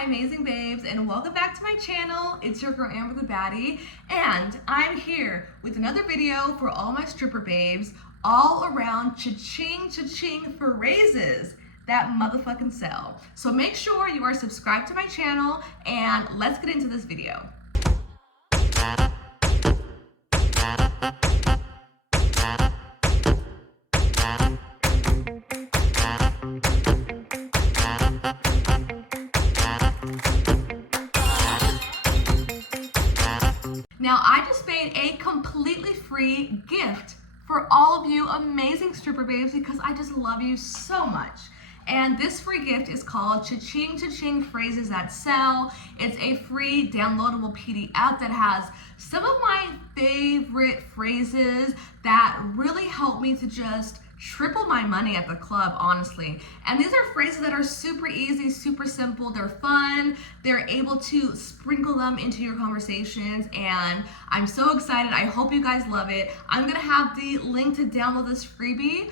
my amazing babes, and welcome back to my channel. It's your girl Amber the Baddie, and I'm here with another video for all my stripper babes, all around cha-ching phrases that motherfucking sell. So make sure you are subscribed to my channel, and let's get into this video. Now, I just made a completely free gift for all of you amazing stripper babes because I just love you so much. And this free gift is called Cha-Ching Phrases That Sell. It's a free downloadable PDF that has some of my favorite phrases that really help me to just triple my money at the club, honestly. And these are phrases that are super easy, super simple, they're fun, they're able to sprinkle them into your conversations, and I'm so excited. I hope you guys love it. I'm gonna have the link to download this freebie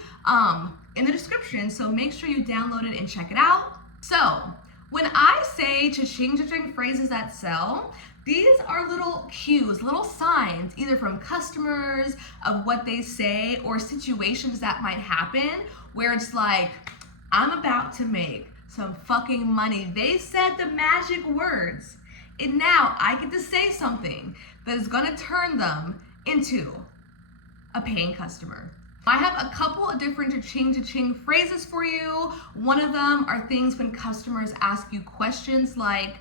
in the description, so make sure you download it and check it out. So, when I say cha-ching phrases that sell, these are little cues, little signs, either from customers of what they say or situations that might happen where it's like, I'm about to make some fucking money. They said the magic words, and now I get to say something that is gonna turn them into a paying customer. I have a couple of different cha-ching phrases for you. One of them are things when customers ask you questions like,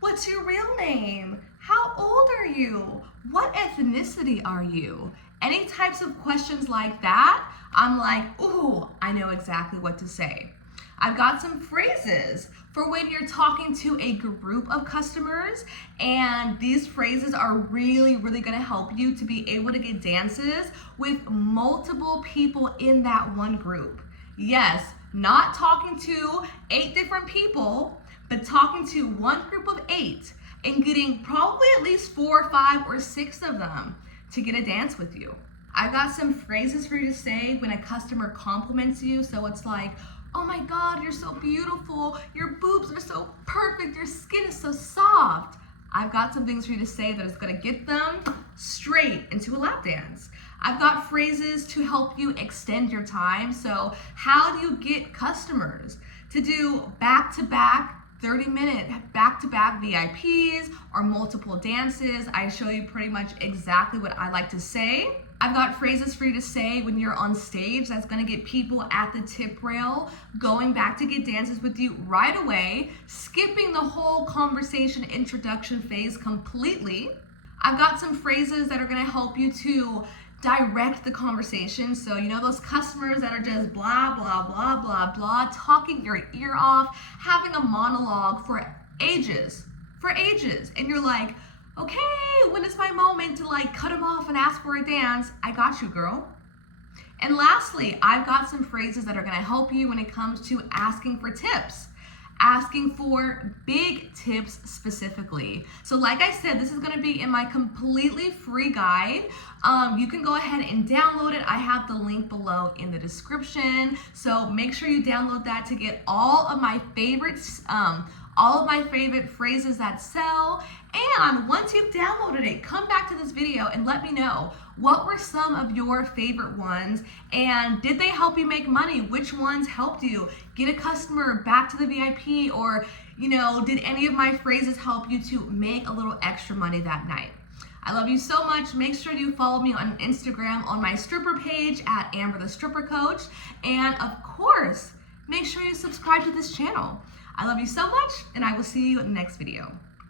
what's your real name? How old are you? What ethnicity are you? Any types of questions like that, I'm like, ooh, I know exactly what to say. I've got some phrases for when you're talking to a group of customers, and these phrases are really gonna help you to be able to get dances with multiple people in that one group. Yes, not talking to 8 different people, but talking to one group of 8 and getting probably at least 4, 5, or 6 of them to get a dance with you. I've got some phrases for you to say when a customer compliments you. So it's like, oh my God, you're so beautiful. Your boobs are so perfect. Your skin is so soft. I've got some things for you to say that is gonna get them straight into a lap dance. I've got phrases to help you extend your time. So how do you get customers to do back-to-back 30-minute back-to-back VIPs or multiple dances? I show you pretty much exactly what I like to say. I've got phrases for you to say when you're on stage that's gonna get people at the tip rail going back to get dances with you right away, skipping the whole conversation introduction phase completely. I've got some phrases that are gonna help you to direct the conversation. So you know those customers that are just blah, blah, blah, blah, blah, talking your ear off, having a monologue for ages, and you're like, okay, when is my moment to like cut them off and ask for a dance? I got you, girl. And lastly, I've got some phrases that are gonna help you when it comes to asking for tips. Asking for big tips specifically. So like I said, this is gonna be in my completely free guide. You can go ahead and download it. I have the link below in the description. So make sure you download that to get all of my favorites, all of my favorite phrases that sell. And once you've downloaded it, come back to this video and let me know what were some of your favorite ones, and did they help you make money? Which ones helped you get a customer back to the VIP, or you know, did any of my phrases help you to make a little extra money that night? I love you so much. Make sure you follow me on Instagram on my stripper page at Amber the Stripper Coach, and of course, make sure you subscribe to this channel. I love you so much, and I will see you in the next video.